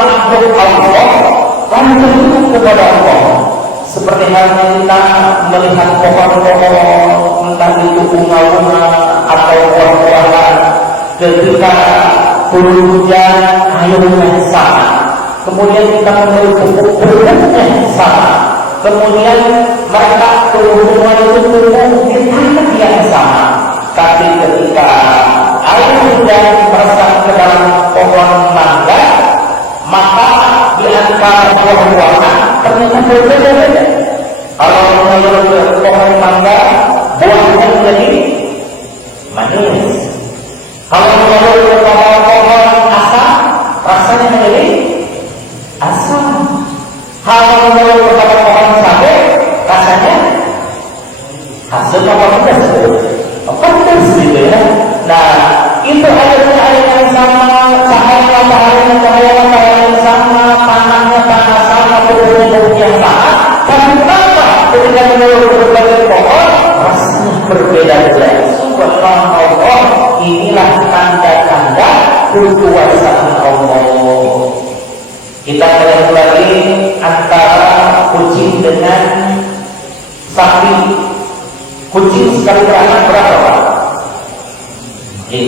makhluk Allah langsung kepada Allah. Seperti halnya kita melihat pohon-pohon, entah itu bunga-bunga atau buah-buahan, ketika turun hujan airnya sama, kemudian kita melihat pupuk-pupuknya sama, kemudian mereka semua itu tumbuh di tanah yang sama. Tapi ketika air hujan meresap ke dalam pohon mangga, maka di antara buah-buahan ternyata berbeda-beda. Kalau menurut pohon mangga, buahnya menjadi manis. Kalau menurut pohon asam, rasanya menjadi asam. Kalau menurut pohon sagu, rasanya hasil pohon tersebut pedas gitu ya. Nah, itu airnya air yang sama, cahaya matahari yang sama, tanahnya tanah sama, bumbu yang sama. Tapi kenapa ketika menurut berbagai pohon rasanya berbeda-beda? Subhanallah, inilah tanda-tanda kekuasaan Allah. Kita melihat lagi antara kucing dengan sapi. Kucing sekali beranak berapa Pak? 5,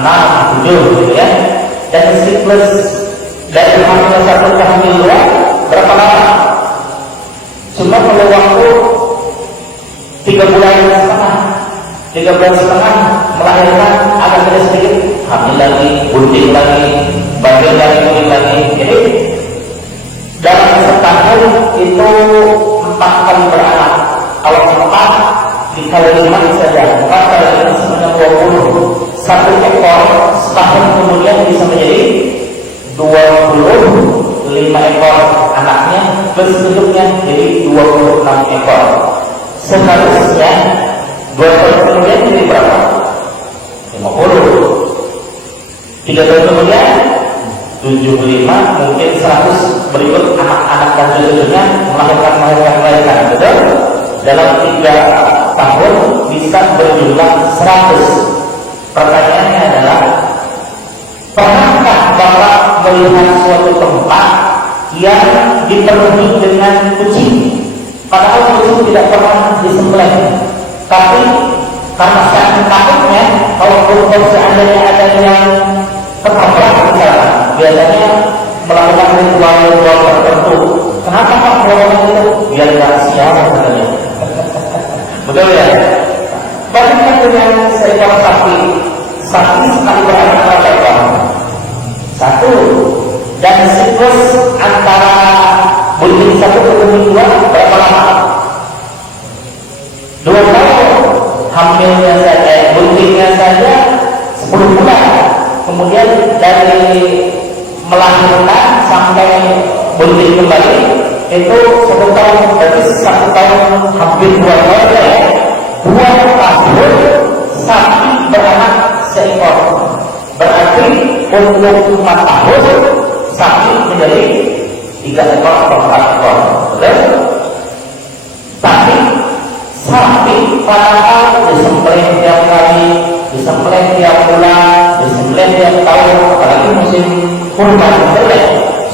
6, 7 gitu ya. Dan siklus dari hamil 1 ke hamil 2 berapa lama? Cuma perlu waktu 3 bulan setengah. 3 bulan setengah melahirkan, agak sedikit hamil lagi, bunting lagi, bagel lagi, bunting lagi. Jadi dalam setahun itu 4 kali beranak. Kalau 4 dikali 5 saja, 4 kali 5 sebanyak 20. 1 ekor setahun kemudian bisa menjadi 25 ekor anaknya, plus induknya jadi 26 ekor. Seharusnya 2 tahun kemudian jadi berapa? 50. 3 tahun kemudian 75, mungkin 100 berikut anak-anak dan cucunya melahirkan, betul? Dalam 3 tahun bisa berjumlah 100. Pertanyaannya adalah, pernahkah Bapak melihat suatu tempat yang dipenuhi dengan kucing? Padahal kucing tidak pernah disembelih, tapi karena saking takutnya, kalau seandainya ada yang tertabrak misalnya, biasanya melakukan ritual tertentu. Kenapa Pak melakukan itu? Biar tidak sial katanya. Betul ya? Bagaimana dengan seekor sapi? Sapi sekali beranak berapa? 1. Dan siklus antara bunting 1 ke bunting 2 berapa lama? 2 tahun. Hamilnya saja, buntingnya saja 10 bulan. Kemudian dari melahirkan sampai bunting kembali itu 1 tahun. Berarti 1 tahun hampir 2 tahun ya. 2 tahun sapi beranak seekor. Berarti untuk 4 tahun sapi menjadi 3 ekor atau 4 ekor. Betul? Tapi sapi padahal disembelih tiap hari, disembelih tiap bulan, disembelih tiap tahun, apalagi musim kurban disembelih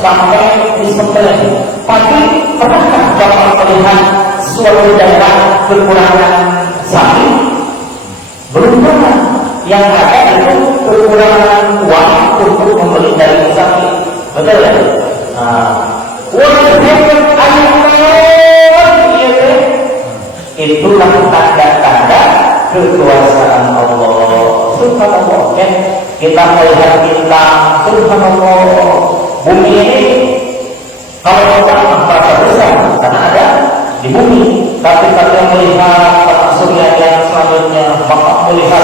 sampai disembelih. Tapi pernahkah Bapak melihat suatu daerah kekurangan sapi? Belum pernah. Yang ada itu kekurangan uang untuk membeli daging sapi. Betul ya? Itulah tanda-tanda kekuasaan Allah. Subhanallah. Kita melihat bintang, subhanallah. Bumi ini kalau kita merasa besar karena ada di bumi, tapi kita melihat surya yang selanjutnya, maka melihat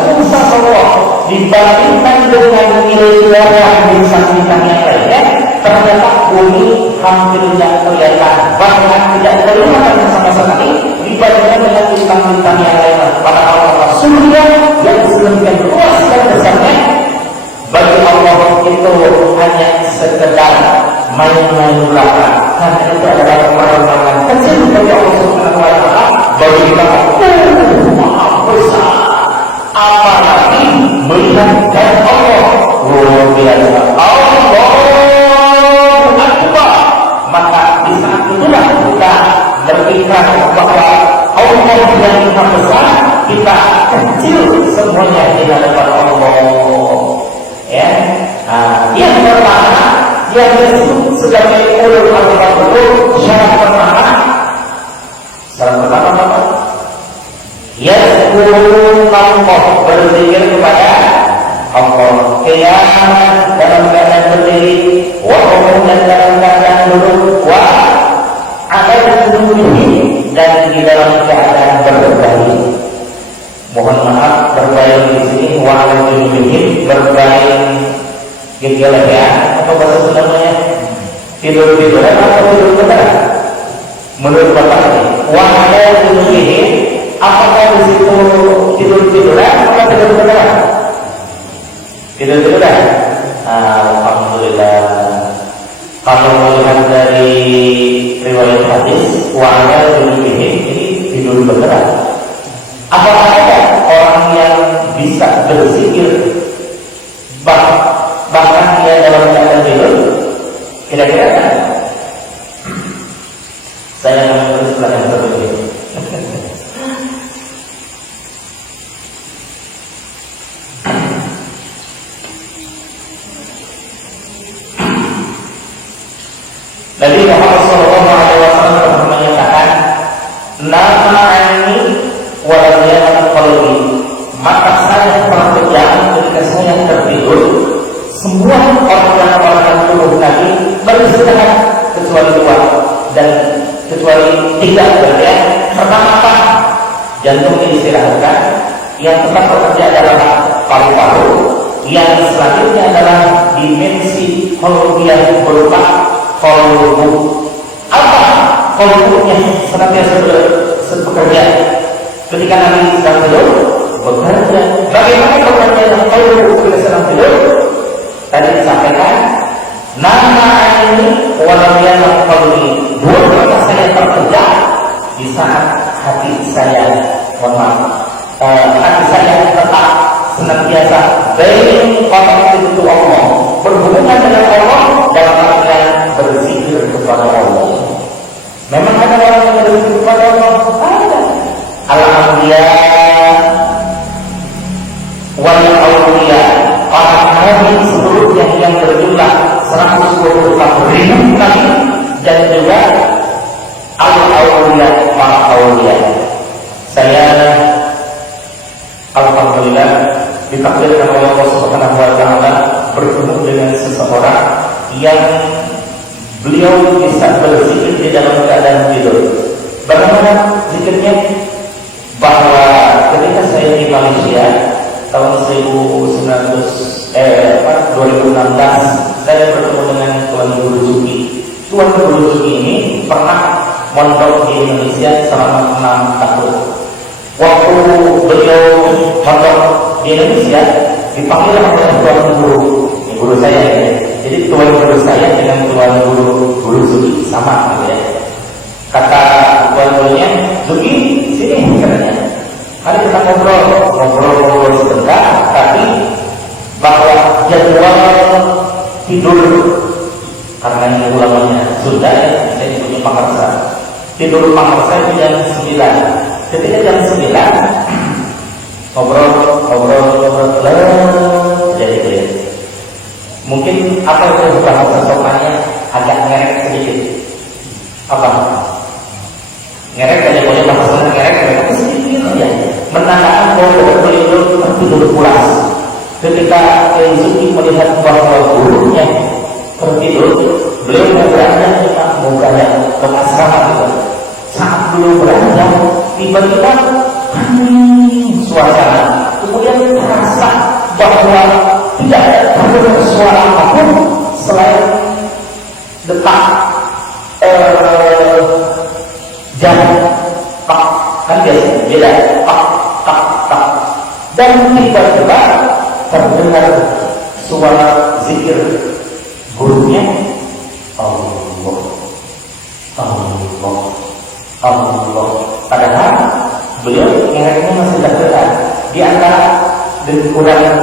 subhanallah dibandingkan dengan miliaran bintang-bintang yang lainnya, ternyata bumi hampir tidak kelihatan, bahkan tidak kelihatan sama sekali dibandingkan dengan bintang-bintang yang lainnya. Padahal surya yang sedemikian luas dan besarnya bagi Allah itu hanya sekedar main-main belaka. Karena itu adalah pemandangan kecil bagi Allah Subhanahu wa Ta'ala. Bagi kita maha besar, apalagi melihat Allah luar biasa. Allah semuanya di hadapan Allah. Ya, yang pertama yang disebut sebagai ulul albab itu syarat pertama apa? Yazkurun Allah, berzikir kepada Allah, qiyam dalam keadaan berdiri, wa qu'udan dalam keadaan duduk, wa ala junubihi dan di dalam keadaan berbaring. Mohon maaf, berbaring di sini wa ala junubihi, berbaring gila ya, apa bahasa Sundanya? Tidur-tiduran atau tidur beneran? Menurut Bapak ini, wa ala junubihi, apakah di situ tidur-tiduran atau tidur beneran? Tidur-tiduran. Alhamdulillah. Kalau melihat dari riwayat hadis, wa ala junubihi, ini tidur beneran. Apakah ada orang yang bisa berzikir bahkan dia dalam keadaan tidur? Kira-kira kan? Saya akan menulis belakang seperti ini. Nabi Muhammad SAW pernah menyatakan, "Nama'ani waladiyana qalbi." Maka saya pernah berjalan ketika saya tertidur. Semua organ-organ tubuh Nabi beristirahat kecuali dua dan kecuali tiga berarti. Pertama apa? Jantung diistirahatkan. Yang tetap bekerja adalah paru-paru. Yang selanjutnya adalah dimensi kolonial berupa kolbu. Apa kolbunya senantiasa bekerja ketika Nabi sedang tidur? Bekerja. Bagaimana bekerja yang kolbu ketika sedang tidur? Tadi disampaikan, nama ini walamiyana qalbi, dua mata saya bekerja di saat hati saya, hati saya tetap senantiasa baik itu Allah, berhubungan dengan Allah dalam artian berzikir kepada Allah. Memang ada orang yang berzikir kepada Allah? Ada. Al-Anbiya wal Awliya, para nabi seluruhnya yang berjumlah 124.000 nabi, dan juga al-Awliya, para awliya. Saya alhamdulillah ditakdirkan oleh Allah Subhanahu wa taala bertemu dengan seseorang yang beliau bisa berzikir di dalam keadaan tidur. Bagaimana zikirnya? Bahwa ketika saya di Malaysia tahun 2016 saya bertemu dengan Tuan Guru Zuki. Tuan Guru Zuki ini pernah mondok di Indonesia selama 6 tahun. Waktu beliau mondok di Indonesia dipanggil oleh Tuan Guru saya ya. Jadi Tuan Guru saya dengan Tuan Guru Zuki sama gitu ya. Kata Tuan Gurunya, Zuki sini katanya. Mari kita ngobrol sebentar, tapi bahwa jadwal tidur, karena ini ulamanya Sunda ya, saya punya Pakarsa. Tidur Pakarsa itu jam 9. Ketika jam 9 ngobrol jadi itu ya. Mungkin apa itu bahasa sopannya agak ngerek sedikit. Apa? Ngerek aja boleh bahasa ngerek tapi sedikit ya. Menandakan bahwa beliau tertidur pulas. Ketika Zuki melihat bahwa gurunya tertidur, beliau mau beranjak ke asrama gitu. Saat beliau beranjak, tiba-tiba suasana. Kemudian terasa bahwa tidak ada suara apapun selain detak jam kan biasa beda tak dan tiba-tiba terdengar suara zikir gurunya, Allah. Padahal beliau ngereknya masih terdengar di antara denturan